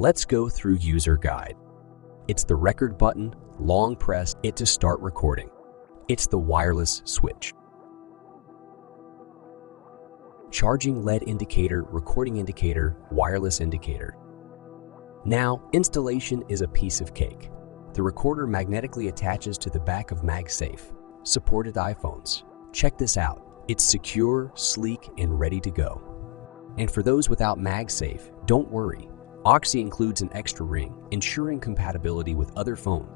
Let's go through user guide. It's the record button, long press it to start recording. It's the wireless switch. Charging LED indicator, recording indicator, wireless indicator. Now, installation is a piece of cake. The recorder magnetically attaches to the back of MagSafe, supported iPhones. Check this out. It's secure, sleek, and ready to go. And for those without MagSafe, don't worry. Auxxy includes an extra ring, ensuring compatibility with other phones.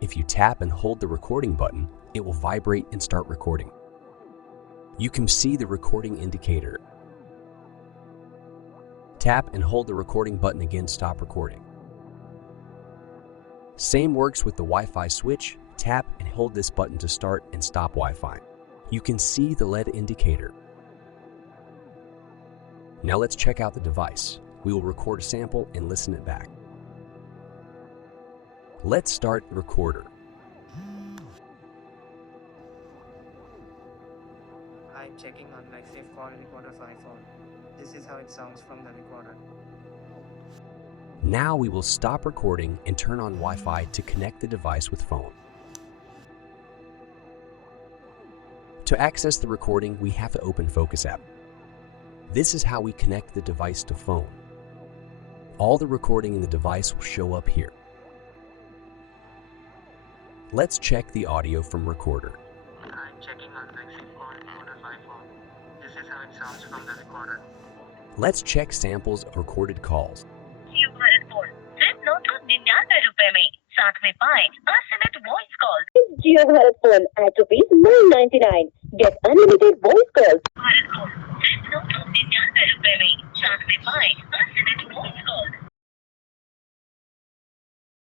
If you tap and hold the recording button, it will vibrate and start recording. You can see the recording indicator. Tap and hold the recording button again to stop recording. Same works with the Wi-Fi switch. Tap and hold this button to start and stop Wi-Fi. You can see the LED indicator. Now let's check out the device. We will record a sample and listen it back. Let's start the recorder. I'm checking on MagSafe Call Recorder for iPhone. This is how it sounds from the recorder. Now we will stop recording and turn on Wi-Fi to connect the device with phone. To access the recording, we have to open Focus app. This is how we connect the device to phone. All the recording in the device will show up here. Let's check the audio from recorder. I'm checking on MagSafe Call Recorder for iPhone. This is how it sounds from the recorder. Let's check samples of recorded calls. Jio Bharat phone सिर्फ 999 रुपए में साथ में पाए असीमित voice call. Jio Bharat phone at ₹999. Get unlimited voice